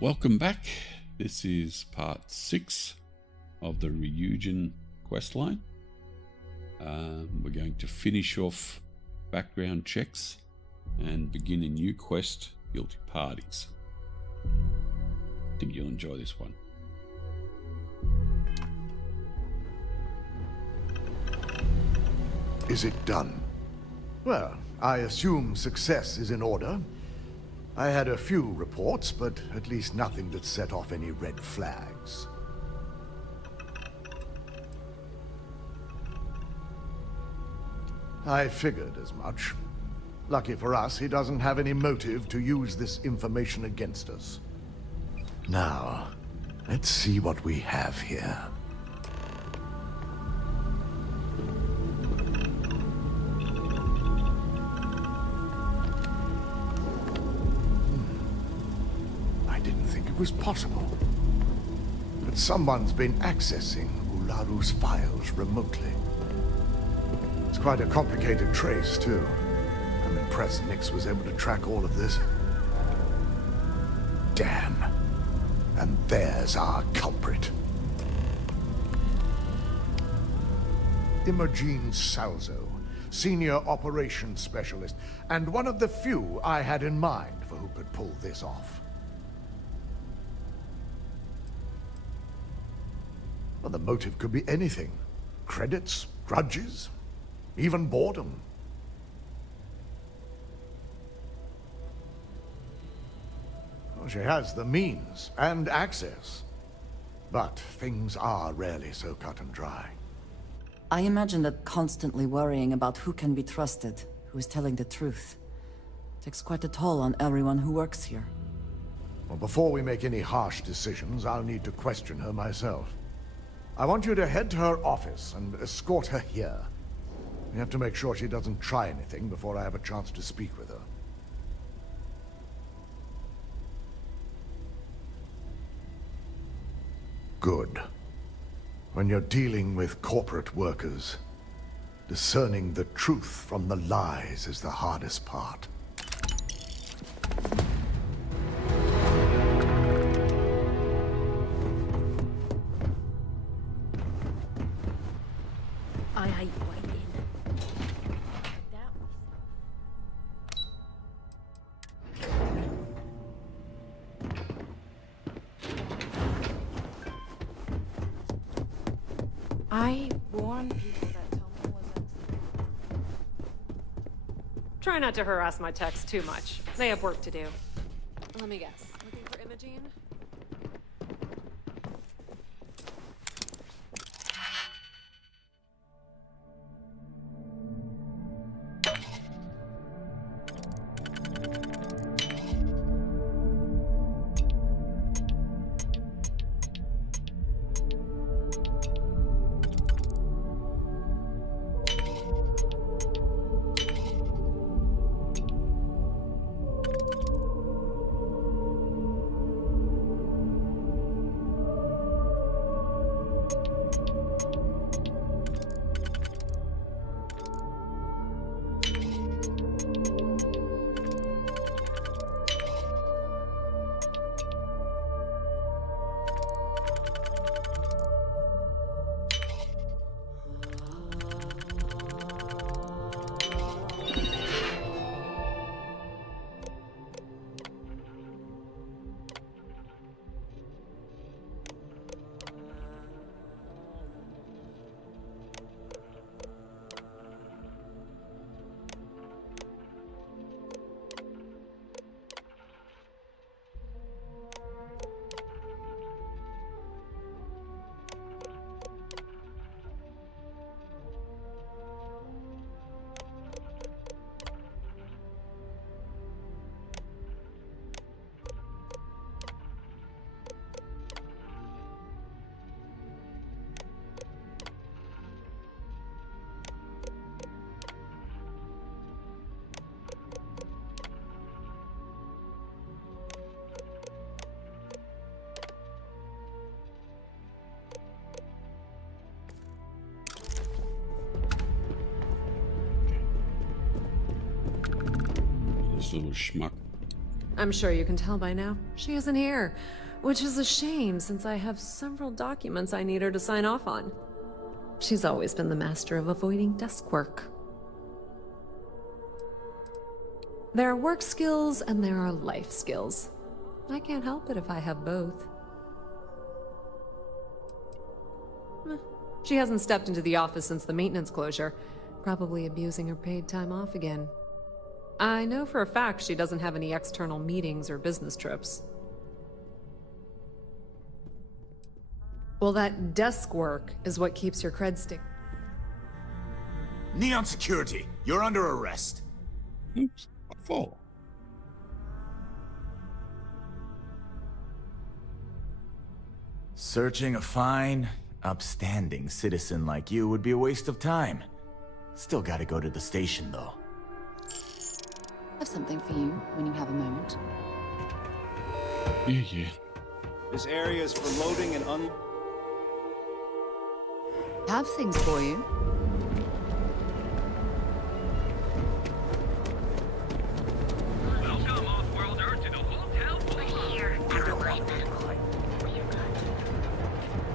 Welcome back. This is part 6 of the Ryujin Questline. We're going to finish off background checks and begin a new quest, Guilty Parties. I think you'll enjoy this one. Is it done? Well, I assume success is in order. I had a few reports, but at least nothing that set off any red flags. I figured as much. Lucky for us, he doesn't have any motive to use this information against us. Now, let's see what we have here. I didn't think it was possible. But someone's been accessing Ularu's files remotely. It's quite a complicated trace, too. I'm impressed Nyx was able to track all of this. Damn. And there's our culprit. Imogen Salzo, Senior Operations Specialist, and one of the few I had in mind for who could pull this off. Well, the motive could be anything. Credits, grudges, even boredom. Well, she has the means and access. But things are rarely so cut and dry. I imagine that constantly worrying about who can be trusted, who is telling the truth, takes quite a toll on everyone who works here. Well, before we make any harsh decisions, I'll need to question her myself. I want you to head to her office and escort her here. We have to make sure she doesn't try anything before I have a chance to speak with her. Good. When you're dealing with corporate workers, discerning the truth from the lies is the hardest part. I hate waiting. I warn people that tell me wasn't. Try not to harass my techs too much. They have work to do. Let me guess. Looking for Imogen? This little schmuck I'm sure you can tell by now. She isn't here, which is a shame since I have several documents I need her to sign off on. She's always been the master of avoiding desk work. There are work skills and there are life skills. I can't help it if I have both. She hasn't stepped into the office since the maintenance closure, probably abusing her paid time off again. I know for a fact she doesn't have any external meetings or business trips. Well, that desk work is what keeps your cred stick. Neon Security, you're under arrest. Oops, what for? Searching a fine, upstanding citizen like you would be a waste of time. Still gotta go to the station, though. I have something for you when you have a moment. Yeah. This area is for loading and Have things for you. Welcome, off-worlder, to the hotel. We're here.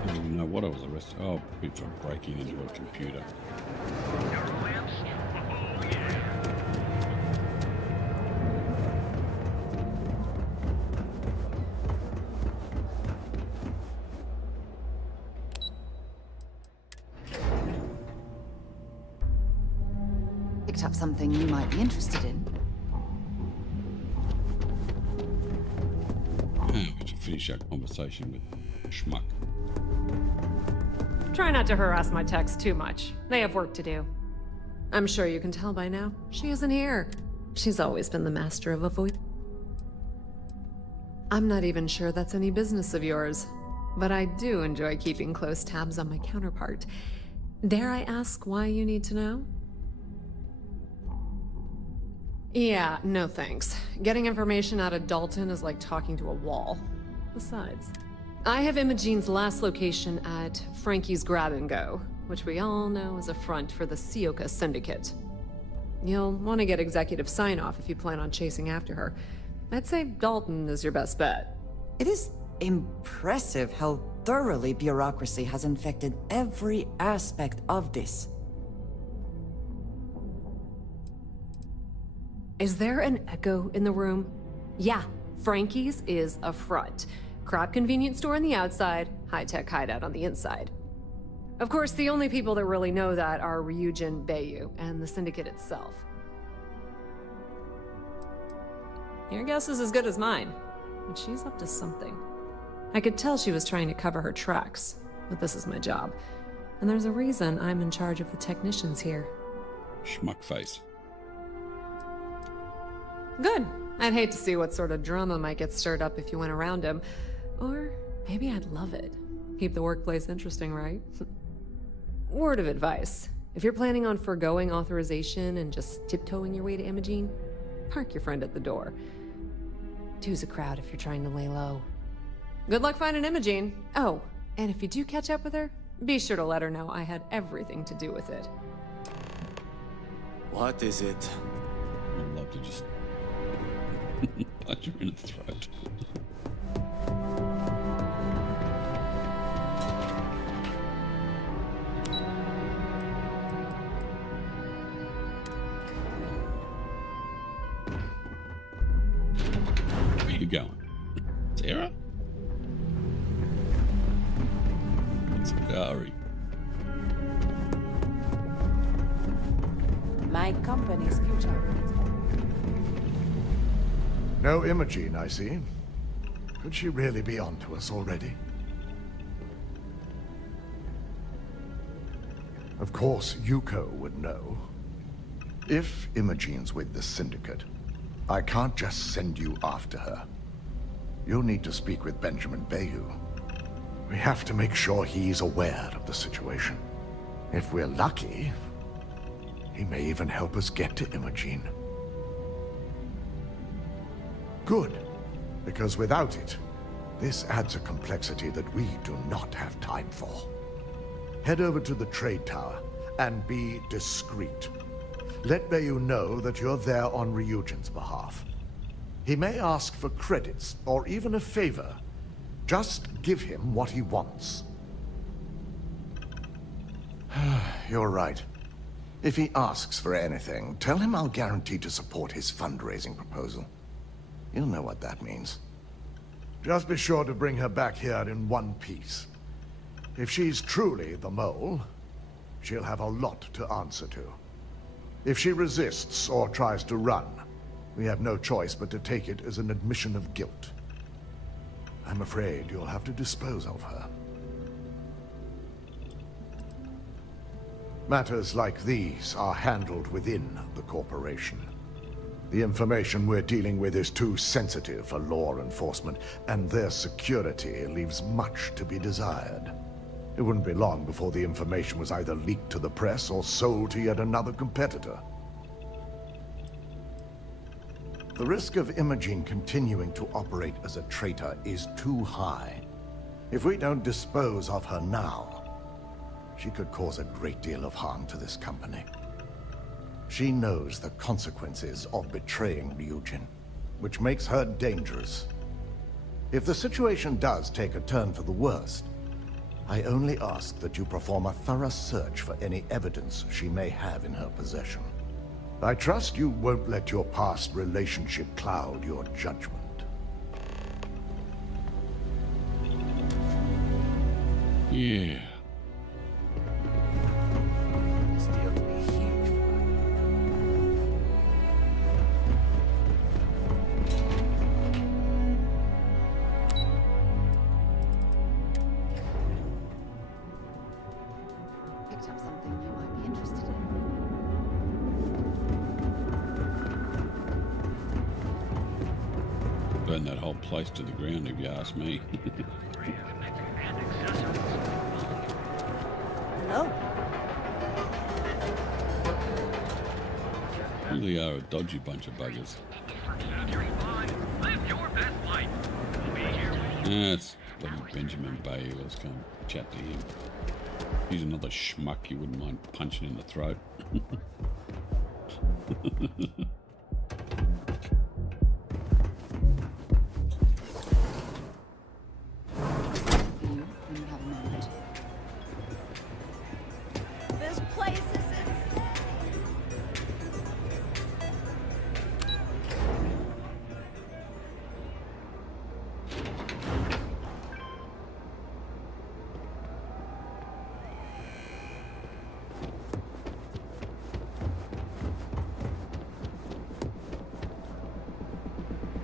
I don't even know what I was arrested. Oh, for breaking into a computer. Picked up something you might be interested in. We have to finish our conversation with Schmuck. Try not to harass my techs too much. They have work to do. I'm sure you can tell by now. She isn't here. She's always been the master of avoid. I'm not even sure that's any business of yours, but I do enjoy keeping close tabs on my counterpart. Dare I ask why you need to know? Yeah, no thanks. Getting information out of Dalton is like talking to a wall. Besides, I have Imogene's last location at Frankie's Grab and Go, which we all know is a front for the Sioka Syndicate. You'll want to get executive sign-off if you plan on chasing after her. I'd say Dalton is your best bet. It is impressive how thoroughly bureaucracy has infected every aspect of this. Is there an echo in the room? Yeah, Frankie's is a front. Crap convenience store on the outside, high-tech hideout on the inside. Of course, the only people that really know that are Ryujin, Bayu, and the Syndicate itself. Your guess is as good as mine, but she's up to something. I could tell she was trying to cover her tracks, but this is my job. And there's a reason I'm in charge of the technicians here. Schmuck face. Good. I'd hate to see what sort of drama might get stirred up if you went around him. Or maybe I'd love it. Keep the workplace interesting, right? Word of advice. If you're planning on foregoing authorization and just tiptoeing your way to Imogene, park your friend at the door. Two's a crowd if you're trying to lay low. Good luck finding Imogene. Oh, and if you do catch up with her, be sure to let her know I had everything to do with it. What is it? I'd love to just punch her in the throat. Where are you going? Sarah? It's Gary. My company's future. No Imogene, I see. Could she really be onto us already? Of course, Yuko would know. If Imogene's with the Syndicate, I can't just send you after her. You'll need to speak with Benjamin Bayu. We have to make sure he's aware of the situation. If we're lucky, he may even help us get to Imogene. Good, because without it, this adds a complexity that we do not have time for. Head over to the trade tower and be discreet. Let Bayu know that you're there on Ryujin's behalf. He may ask for credits, or even a favor. Just give him what he wants. You're right. If he asks for anything, tell him I'll guarantee to support his fundraising proposal. You'll know what that means. Just be sure to bring her back here in one piece. If she's truly the mole, she'll have a lot to answer to. If she resists or tries to run, we have no choice but to take it as an admission of guilt. I'm afraid you'll have to dispose of her. Matters like these are handled within the corporation. The information we're dealing with is too sensitive for law enforcement, and their security leaves much to be desired. It wouldn't be long before the information was either leaked to the press or sold to yet another competitor. The risk of Imogen continuing to operate as a traitor is too high. If we don't dispose of her now, she could cause a great deal of harm to this company. She knows the consequences of betraying Ryujin, which makes her dangerous. If the situation does take a turn for the worst, I only ask that you perform a thorough search for any evidence she may have in her possession. I trust you won't let your past relationship cloud your judgment. Yeah. This deal could be huge. Picked up something you might be interested in. Burn that whole place to the ground if you ask me. Hello. Really are a dodgy bunch of buggers. Live your best life. We'll be here when you It's bloody Benjamin Bay. Let's go and chat to him. He's another schmuck you wouldn't mind punching in the throat. when you have a moment. This place is insane.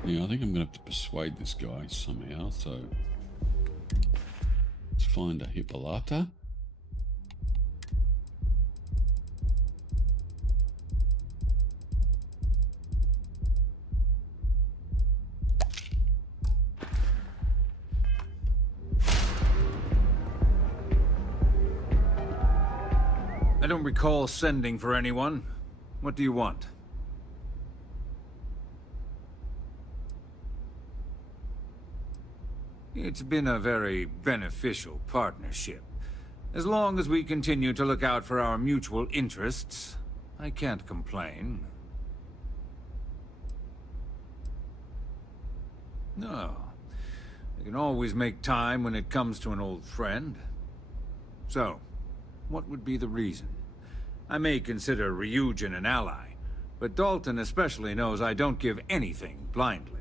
Yeah, I think I'm going to have to persuade this guy somehow, so let's find a Hippolyta. I don't recall sending for anyone. What do you want? It's been a very beneficial partnership. As long as we continue to look out for our mutual interests, I can't complain. No. I can always make time when it comes to an old friend. So, what would be the reason? I may consider Ryujin an ally, but Dalton especially knows I don't give anything blindly.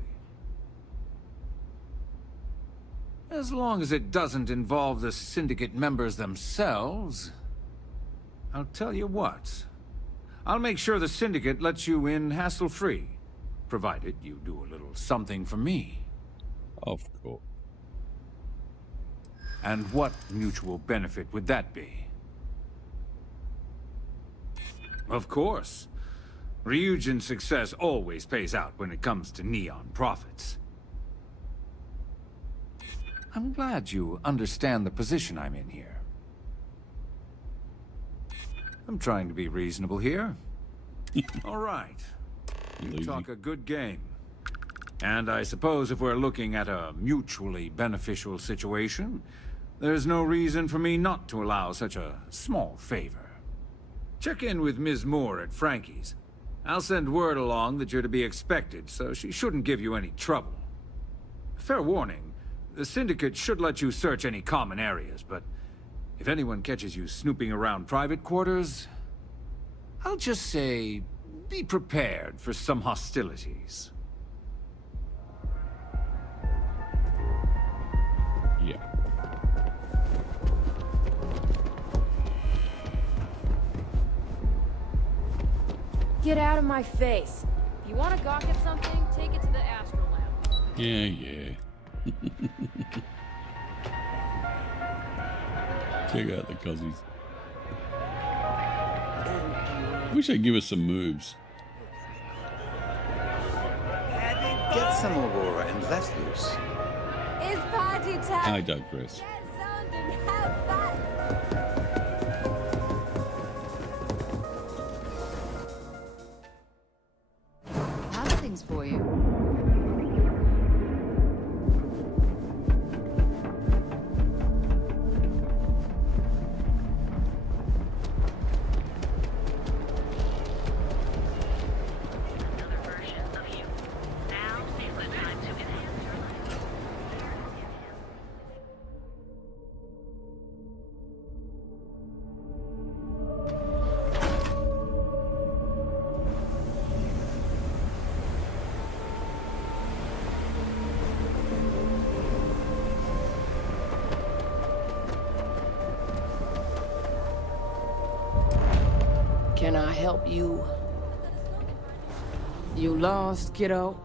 As long as it doesn't involve the Syndicate members themselves, I'll tell you what. I'll make sure the Syndicate lets you in hassle-free, provided you do a little something for me. Of course. And what mutual benefit would that be? Of course. Ryujin's success always pays out when it comes to Neon profits. I'm glad you understand the position I'm in here. I'm trying to be reasonable here. All right. You Lazy. talk a good game. And I suppose if we're looking at a mutually beneficial situation, there's no reason for me not to allow such a small favor. Check in with Ms. Moore at Frankie's. I'll send word along that you're to be expected, so she shouldn't give you any trouble. Fair warning, the Syndicate should let you search any common areas, but if anyone catches you snooping around private quarters, I'll just say, be prepared for some hostilities. Yeah. Get out of my face. If you want to gawk at something, take it to the Astral Lab. Yeah. Check out the cozies. Wish they'd give us some moves. Get some Aurora and let loose. It's party time. I digress. Get zoned and have fun. Have things for you. Another version of you. Now is the time to enhance your life. Can I help you? You lost, kiddo?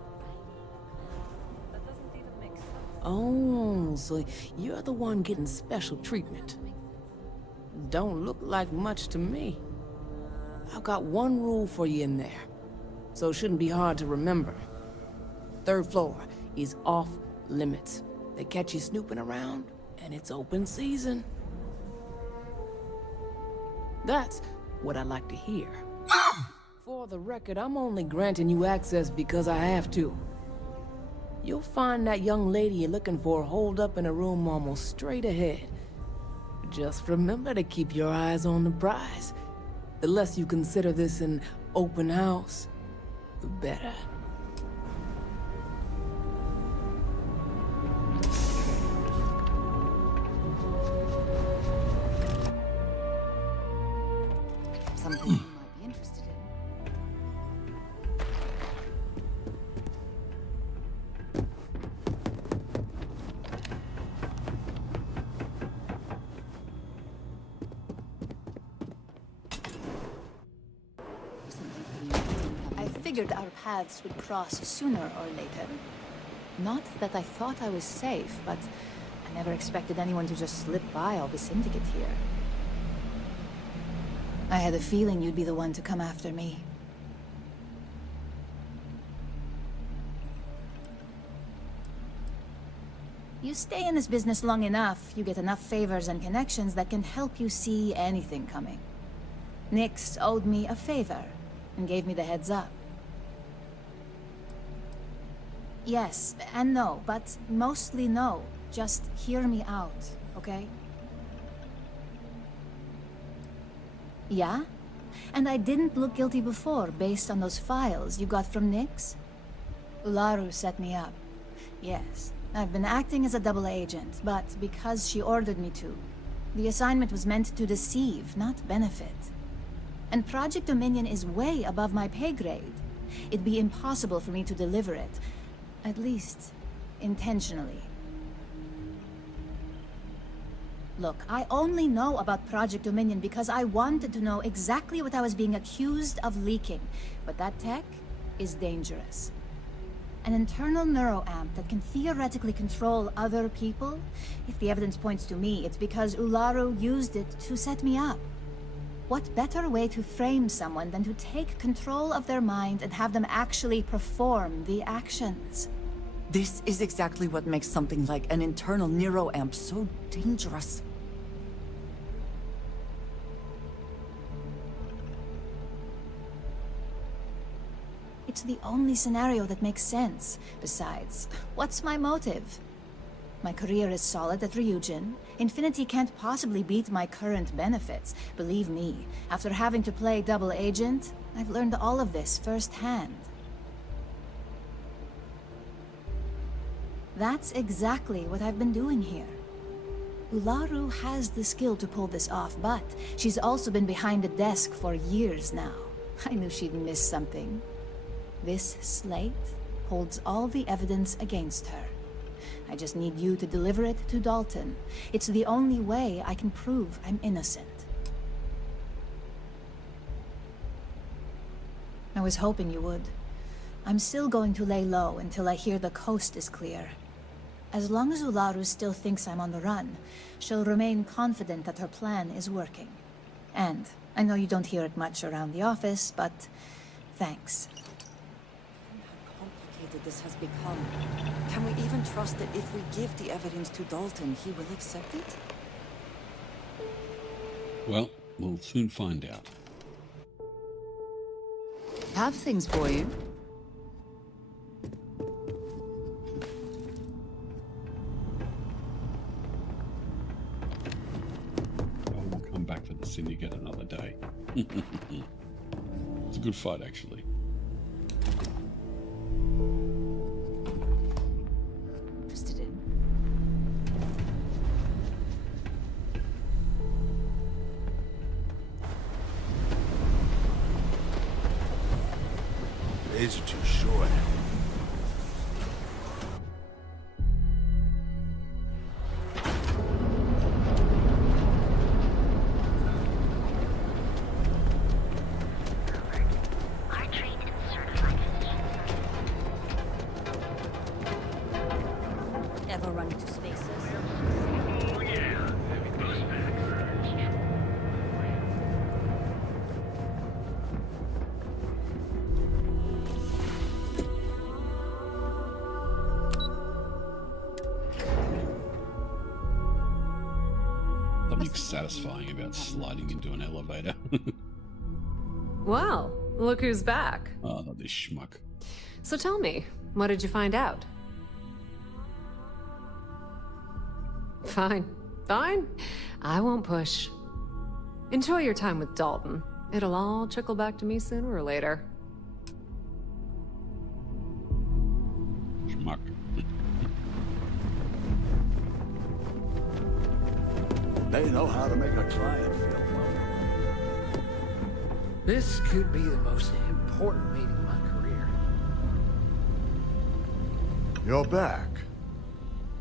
That doesn't even make sense. Oh, so you're the one getting special treatment. Don't look like much to me. I've got one rule for you in there, so it shouldn't be hard to remember. Third floor is off limits. They catch you snooping around, and it's open season. That's what I like to hear. For the record, I'm only granting you access because I have to. You'll find that young lady you're looking for holed up in a room almost straight ahead. Just remember to keep your eyes on the prize. The less you consider this an open house, the better. Something you might be interested in. I figured our paths would cross sooner or later. Not that I thought I was safe, but I never expected anyone to just slip by all the Syndicate here. I had a feeling you'd be the one to come after me. You stay in this business long enough, you get enough favors and connections that can help you see anything coming. Nyx owed me a favor, and gave me the heads up. Yes, and no, but mostly no. Just hear me out, okay? Yeah? And I didn't look guilty before, based on those files you got from Nyx? Ularu set me up. Yes, I've been acting as a double agent, but because she ordered me to. The assignment was meant to deceive, not benefit. And Project Dominion is way above my pay grade. It'd be impossible for me to deliver it. At least, intentionally. Look, I only know about Project Dominion because I wanted to know exactly what I was being accused of leaking. But that tech is dangerous. An internal neuroamp that can theoretically control other people? If the evidence points to me, it's because Ularu used it to set me up. What better way to frame someone than to take control of their mind and have them actually perform the actions? This is exactly what makes something like an internal neuroamp so dangerous. It's the only scenario that makes sense. Besides, what's my motive? My career is solid at Ryujin. Infinity can't possibly beat my current benefits. Believe me, after having to play double agent, I've learned all of this firsthand. That's exactly what I've been doing here. Ularu has the skill to pull this off, but she's also been behind the desk for years now. I knew she'd miss something. This slate holds all the evidence against her. I just need you to deliver it to Dalton. It's the only way I can prove I'm innocent. I was hoping you would. I'm still going to lay low until I hear the coast is clear. As long as Ularu still thinks I'm on the run, she'll remain confident that her plan is working. And I know you don't hear it much around the office, but thanks. How complicated this has become. Can we even trust that if we give the evidence to Dalton, he will accept it? Well, we'll soon find out. Have things for you. We'll come back for the Syndicate another day. It's a good fight, actually. Interested in? Days are too short. Our trained and certified physicians. Ever run into spaces? Oh yeah, having those back. Something satisfying about sliding into an elevator. Well, look who's back. Oh, not this schmuck. So tell me, what did you find out? Fine. Fine. I won't push. Enjoy your time with Dalton. It'll all trickle back to me sooner or later. Schmuck. They know how to make a client feel welcome. This could be the most important meeting of my career. You're back.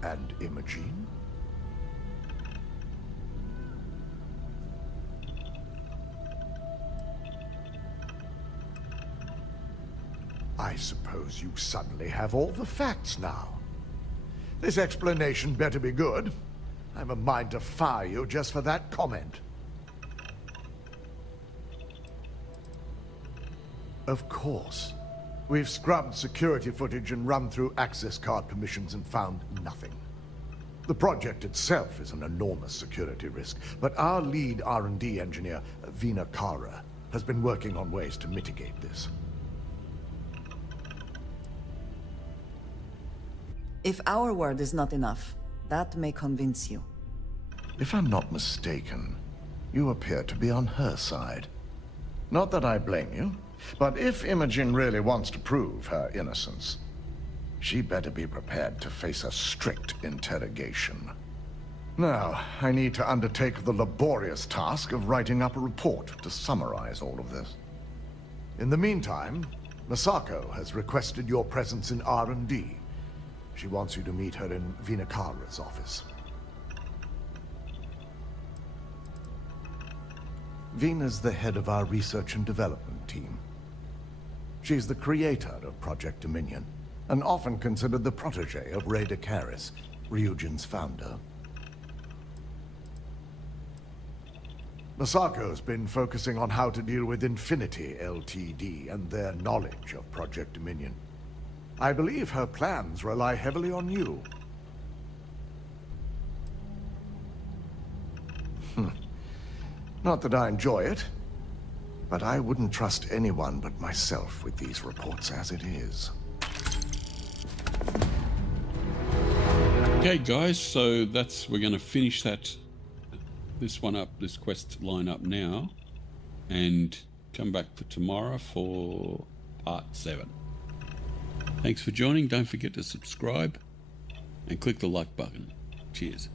And Imogene? I suppose you suddenly have all the facts now. This explanation better be good. I have a mind to fire you just for that comment. Of course. We've scrubbed security footage and run through access card permissions and found nothing. The project itself is an enormous security risk, but our lead R&D engineer, Vina Kara, has been working on ways to mitigate this. If our word is not enough, that may convince you. If I'm not mistaken, you appear to be on her side. Not that I blame you, but if Imogen really wants to prove her innocence, she better be prepared to face a strict interrogation. Now, I need to undertake the laborious task of writing up a report to summarize all of this. In the meantime, Masako has requested your presence in R&D. She wants you to meet her in Vinakara's office. Vina's the head of our research and development team. She's the creator of Project Dominion, and often considered the protege of Ray Decaris, Ryujin's founder. Masako's been focusing on how to deal with Infinity Ltd. And their knowledge of Project Dominion. I believe her plans rely heavily on you. Not that I enjoy it, but I wouldn't trust anyone but myself with these reports as it is. Okay, guys, so we're going to finish this quest line up now, and come back for tomorrow for part 7. Thanks for joining. Don't forget to subscribe and click the like button. Cheers.